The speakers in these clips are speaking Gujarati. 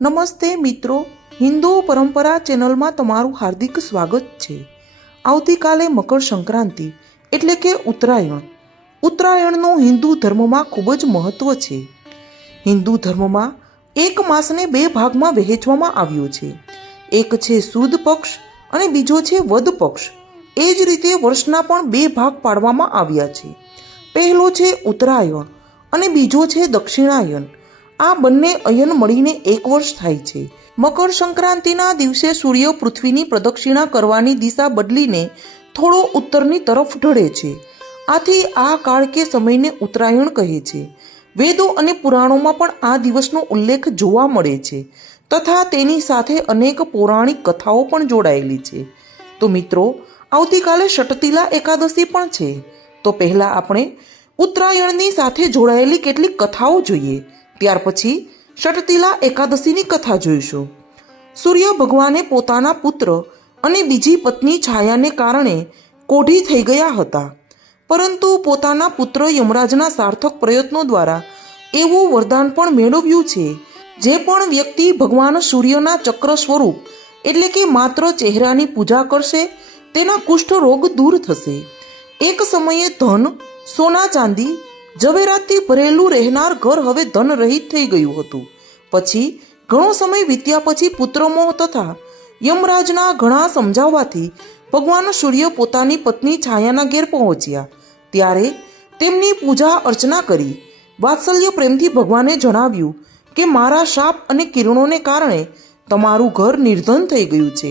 નમસ્તે મિત્રો, હિન્દુ પરંપરા ચેનલમાં તમારું હાર્દિક સ્વાગત છે. આવતીકાલે મકર સંક્રાંતિ એટલે કે ઉત્તરાયણ. ઉત્તરાયણનું હિન્દુ ધર્મમાં ખૂબ જ મહત્વ છે. હિન્દુ ધર્મમાં એક માસને બે ભાગમાં વહેંચવામાં આવ્યો છે. એક છે સુદ પક્ષ અને બીજો છે વદ પક્ષ. એ જ રીતે વર્ષના પણ બે ભાગ પાડવામાં આવ્યા છે. પહેલો છે ઉત્તરાયણ અને બીજો છે દક્ષિણાયન. આ બંને અયન મળીને એક વર્ષ થાય છે. મકર સંક્રાંતિના દિવસે સૂર્ય પૃથ્વીની પ્રદક્ષિણા કરવાની દિશા બદલીને થોડો ઉત્તરની તરફ ઢળે છે. આથી આ કાળ કે સમયને ઉત્તરાયણ કહે છે. વેદો અને પુરાણોમાં પણ આ દિવસનો ઉલ્લેખ જોવા મળે છે તથા તેની સાથે અનેક પૌરાણિક કથાઓ પણ જોડાયેલી છે. તો મિત્રો, આવતીકાલે ષટતિલા એકાદશી પણ છે. તો પહેલા આપણે ઉત્તરાયણની સાથે જોડાયેલી કેટલીક કથાઓ જોઈએ. ત્યાર પછી ષટતિલા એકાદશીની કથા જોઈશું. સૂર્ય ભગવાને પોતાના પુત્ર અને બીજી પત્ની છાયાને કારણે કોઢી થઈ ગયા હતા, પરંતુ પોતાના પુત્ર યમરાજના સાર્થક પ્રયત્નો દ્વારા એવું વરદાન પણ મેળવ્યું છે, જે પણ વ્યક્તિ ભગવાન સૂર્યના ચક્ર સ્વરૂપ એટલે કે માત્ર ચહેરાની પૂજા કરશે તેના કુષ્ઠ રોગ દૂર થશે. એક સમયે ધન, સોના ચાંદી, ઝવેરાતથી ભરેલું રહેનાર ઘર હવે ધન રહિત થઈ ગયું હતું. પછી ઘણો સમય વીત્યા પછી પુત્રમોહ તથા યમરાજના ઘણા સમજાવવાથી ભગવાન સૂર્ય પોતાની પત્ની છાયાના ઘેર પહોંચ્યા. ત્યારે તેમની પૂજા અર્ચના કરી વાત્સલ્ય પ્રેમથી ભગવાને જણાવ્યું કે મારા શાપ અને કિરણોને કારણે તમારું ઘર નિર્ધન થઈ ગયું છે.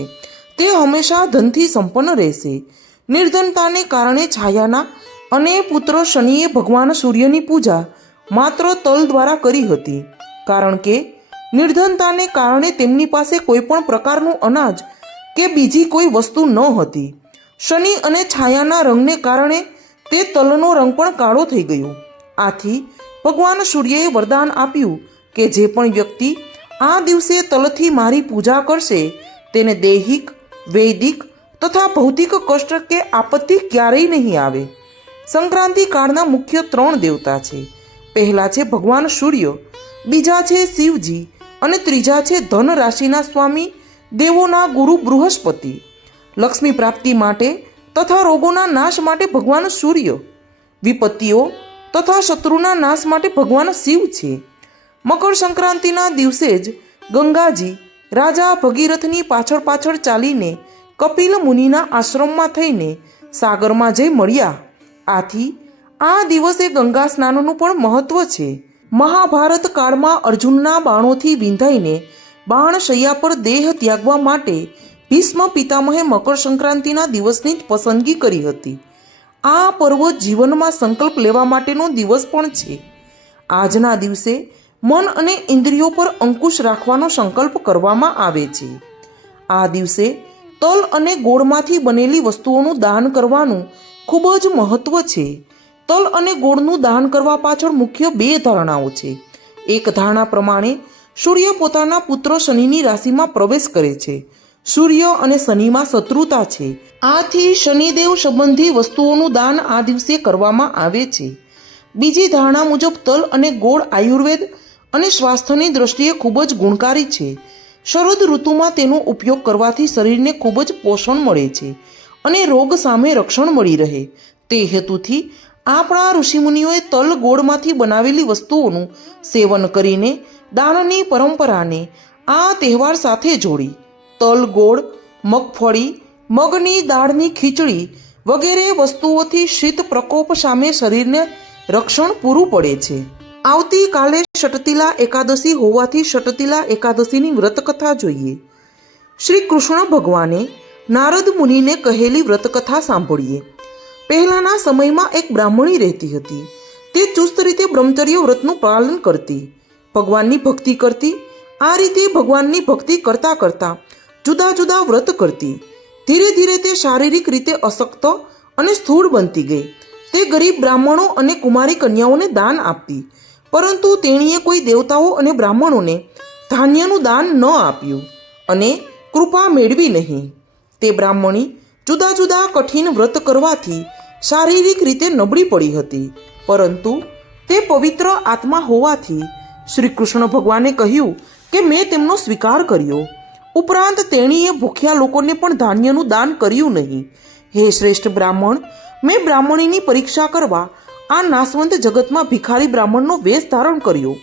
તે હંમેશા ધનથી સંપન્ન રહેશે. નિર્ધનતાને કારણે છાયાના અને પુત્ર શનિએ ભગવાન સૂર્યની પૂજા માત્ર તલ દ્વારા કરી હતી, કારણ કે નિર્ધનતાને કારણે તેમની પાસે કોઈ પણ પ્રકારનું અનાજ કે બીજી કોઈ વસ્તુ ન હતી. શનિ અને છાયાના રંગને કારણે તે તલનો રંગ પણ કાળો થઈ ગયો. આથી ભગવાન સૂર્યએ વરદાન આપ્યું કે જે પણ વ્યક્તિ આ દિવસે તલથી મારી પૂજા કરશે તેને દૈહિક, વૈદિક તથા ભૌતિક કષ્ટ કે આપત્તિ ક્યારેય નહીં આવે. સંક્રાંતિ કાળના મુખ્ય 3 દેવતા છે. પહેલા છે ભગવાન સૂર્ય, બીજા છે શિવજી અને ત્રીજા છે ધન રાશિના સ્વામી દેવોના ગુરુ બૃહસ્પતિ. લક્ષ્મી પ્રાપ્તિ માટે તથા રોગોના નાશ માટે ભગવાન સૂર્ય, વિપત્તિઓ તથા શત્રુના નાશ માટે ભગવાન શિવ છે. મકર સંક્રાંતિના દિવસે જ ગંગાજી રાજા ભગીરથની પાછળ પાછળ ચાલીને કપિલ મુનિના આશ્રમમાં થઈને સાગરમાં જઈ મળ્યા. આથી આ દિવસે ગંગા સ્નાનનું પણ મહત્વ છે. મહાભારત કાળમાં અર્જુનના બાણોથી વિંધાઈને બાણશૈયા પર દેહ ત્યાગવા માટે ભીષ્મ પિતામહે મકર સંક્રાંતિના દિવસની જ પસંદગી કરી હતી. આ પર્વ જીવનમાં સંકલ્પ લેવા માટેનો દિવસ પણ છે. આજના દિવસે મન અને ઇન્દ્રિયો પર અંકુશ રાખવાનો સંકલ્પ કરવામાં આવે છે. આ દિવસે તલ અને ગોળમાંથી બનેલી વસ્તુઓનું દાન કરવાનું ખૂબ જ મહત્વ છે. તલ અને ગોળનું દાન કરવા પાછળ મુખ્ય 2 ધારણાઓ છે. એક ધારણા પ્રમાણે સૂર્ય પોતાના પુત્ર શનિની રાશિમાં પ્રવેશ કરે છે. સૂર્ય અને શનિમાં શત્રુતા છે. આથી શનિદેવ સંબંધી વસ્તુઓનું દાન આ દિવસે કરવામાં આવે છે. બીજી ધારણા મુજબ તલ અને ગોળ આયુર્વેદ અને સ્વાસ્થ્યની દ્રષ્ટિએ ખૂબ જ ગુણકારી છે. શરદ ઋતુમાં તેનો ઉપયોગ કરવાથી શરીરને ખૂબ જ પોષણ મળે છે અને રોગ સામે રક્ષણ મળી રહે. તે હેતુથી આપણા ઋષિમુનિઓએ તલ ગોળમાંથી બનાવેલી વસ્તુઓનું સેવન કરીને દાનની પરંપરાને આ તહેવાર સાથે જોડી. તલ, ગોળ, મગફળી, મગની દાળની ખીચડી વગેરે વસ્તુઓથી શીત પ્રકોપ સામે શરીરને રક્ષણ પૂરું પડે છે. આવતીકાલે ષટતિલા એકાદશી હોવાથી ષટતિલા એકાદશીની વ્રતકથા જોઈએ. શ્રી કૃષ્ણ ભગવાને નારદ મુનિને કહેલી વ્રતકથા સાંભળીએ. પહેલાના સમયમાં એક બ્રાહ્મણી રહેતી હતી. તે ચુસ્ત રીતે બ્રહ્મચર્ય વ્રતનું પાલન કરતી, ભગવાનની ભક્તિ કરતી. આ રીતે ભગવાનની ભક્તિ કરતાં કરતાં જુદા જુદા વ્રત કરતી. ધીરે ધીરે તે શારીરિક રીતે અશક્ત અને સ્થૂળ બનતી ગઈ. તે ગરીબ બ્રાહ્મણો અને કુમારી કન્યાઓને દાન આપતી, પરંતુ તેણીએ કોઈ દેવતાઓ અને બ્રાહ્મણોને ધાન્યનું દાન ન આપ્યું અને કૃપા મેળવી નહીં. તે બ્રાહ્મણી જુદા જુદા કઠિન વ્રત કરવાથી શારીરિક રીતે નબળી પડી હતી, પરંતુ તે પવિત્ર આત્મા હોવાથી શ્રી કૃષ્ણ ભગવાને કહ્યું કે મેં તેમનો સ્વીકાર કર્યો. ઉપરાંત તેણીએ ભૂખ્યા લોકોને પણ ધાન્યનું દાન કર્યું નહીં. હે શ્રેષ્ઠ બ્રાહ્મણ, મેં બ્રાહ્મણીની પરીક્ષા કરવા આ નાશવંત જગતમાં ભિખારી બ્રાહ્મણનો વેશ ધારણ કર્યો.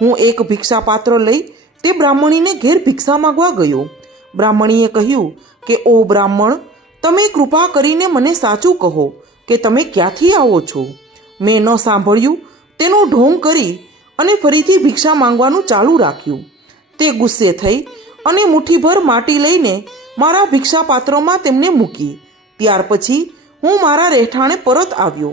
હું એક ભિક્ષા પાત્ર લઈ તે બ્રાહ્મણીને ઘેર ભિક્ષા માંગવા ગયો. બ્રાહ્મણીએ કહ્યું કે ઓ બ્રાહ્મણ, તમે કૃપા કરીને મને સાચું કહો કે તમે ક્યાંથી આવો છો. મેં ન સાંભળ્યું તેનો ઢોંગ કરી અને ફરીથી ભિક્ષા માંગવાનું ચાલુ રાખ્યું. તે ગુસ્સે થઈ અને મુઠ્ઠીભર માટી લઈને મારા ભિક્ષા પાત્રમાં તેમને મૂકી. ત્યાર પછી હું મારા રહેઠાણે પરત આવ્યો.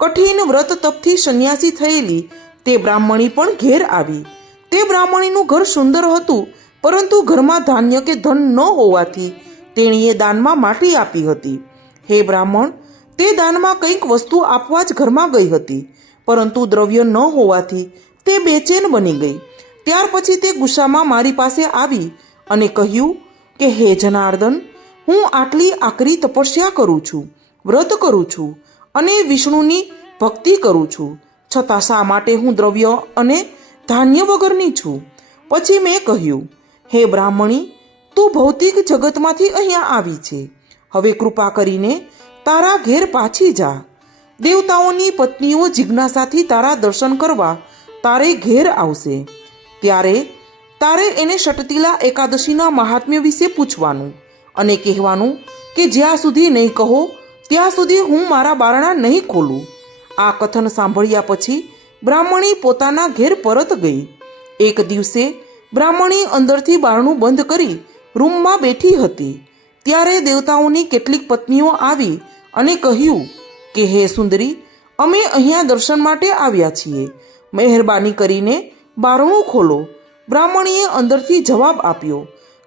કઠિન વ્રત તપથી સંન્યાસી થયેલી તે બ્રાહ્મણી પણ ઘેર આવી. તે બ્રાહ્મણીનું ઘર સુંદર હતું, પરંતુ ઘરમાં ધાન્ય કે ધન ન હોવાથી તેણીએ દાનમાં માટી આપી હતી. હે બ્રાહ્મણ, તે દાનમાં કંઈક વસ્તુ આપવા જ ઘરમાં ગઈ હતી, પરંતુ દ્રવ્ય ન હોવાથી તે બેચેન બની ગઈ. ત્યાર પછી તે ગુસ્સામાં મારી પાસે આવી અને કહ્યું કે હે જનાર્દન, હું આટલી આકરી તપસ્યા કરું છું, વ્રત કરું છું અને વિષ્ણુની ભક્તિ કરું છું, છતાં શા માટે હું દ્રવ્ય અને ધાન્ય વગરની છું? પછી મેં કહ્યું, હે બ્રાહ્મણી, તું ભૌતિક જગતમાંથી અહીંયા આવી છે. હવે કૃપા કરીને તારા ઘેર પાછી જા. દેવતાઓની પત્નીઓ જિજ્ઞાસાથી તારા દર્શન કરવા તારે ઘેર આવશે. ત્યારે તારે એને ષટતિલા એકાદશીના મહાત્મ્ય વિશે પૂછવાનું અને કહેવાનું કે જ્યાં સુધી નહીં કહો ત્યાં સુધી હું મારા બારણા નહીં ખોલું. આ કથન સાંભળ્યા પછી બ્રાહ્મણી પોતાના ઘેર પરત ગઈ. એક દિવસે બ્રાહ્મણી અંદરથી બારણું બંધ કરી રૂમમાં બેઠી હતી. ત્યારે દેવતાઓની કેટલીક પત્નીઓ આવી અને કહ્યું કે હે સુંદરી, અમે અહીંયા દર્શન માટે આવ્યા છીએ, મહેરબાની કરીને બારણું ખોલો. બ્રાહ્મણીએ અંદરથી જવાબ આપ્યો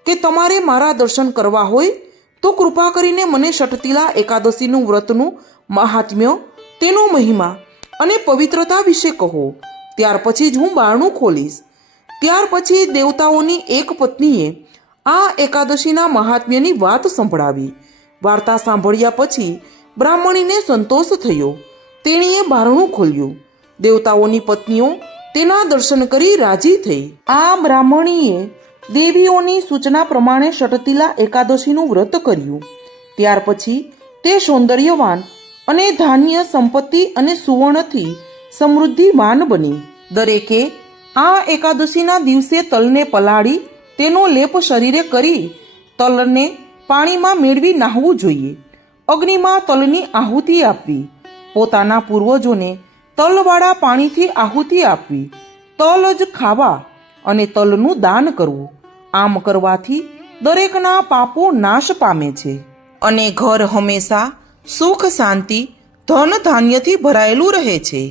કે તમારે મારા દર્શન કરવા હોય તો કૃપા કરીને મને ષટતિલા એકાદશીનું વ્રતનું મહાત્મ્ય, તેનો મહિમા અને પવિત્રતા વિશે કહો. ત્યાર પછી જ હું બારણું ખોલીશ. ત્યાર પછી દેવતાઓની એક પત્નીએ આ એકાદશીના મહાત્મ્યની વાત સંભળાવી. વાર્તા સાંભળ્યા પછી બ્રાહ્મણીને સંતોષ થયો. તેણીએ બારણું ખોલ્યું. દેવતાઓની પત્નીઓ તેના દર્શન કરી રાજી થઈ. આ બ્રાહ્મણીએ દેવીઓની સૂચના પ્રમાણે ષટતિલા એકાદશીનું વ્રત કર્યું. ત્યાર પછી તે સૌંદર્યવાન અને ધાન્ય, સંપત્તિ અને સુવર્ણથી સમૃદ્ધિવાન બની. દરેકે આ એકાદશીના દિવસે તલને પલાળી તેનો લેપ શરીરે કરી તલને પાણીમાં મેળવી નાહવું જોઈએ. અગ્નિમાં તલની આહુતિ આપવી. પોતાના પૂર્વજોને તલવાળા પાણીથી આહુતિ આપવી. તલ જ ખાવા અને તલનું દાન કરવું. આમ કરવાથી દરેકના પાપો નાશ પામે છે અને ઘર હંમેશા સુખ, શાંતિ, ધન ધાન્યથી ભરાયેલું રહે છે.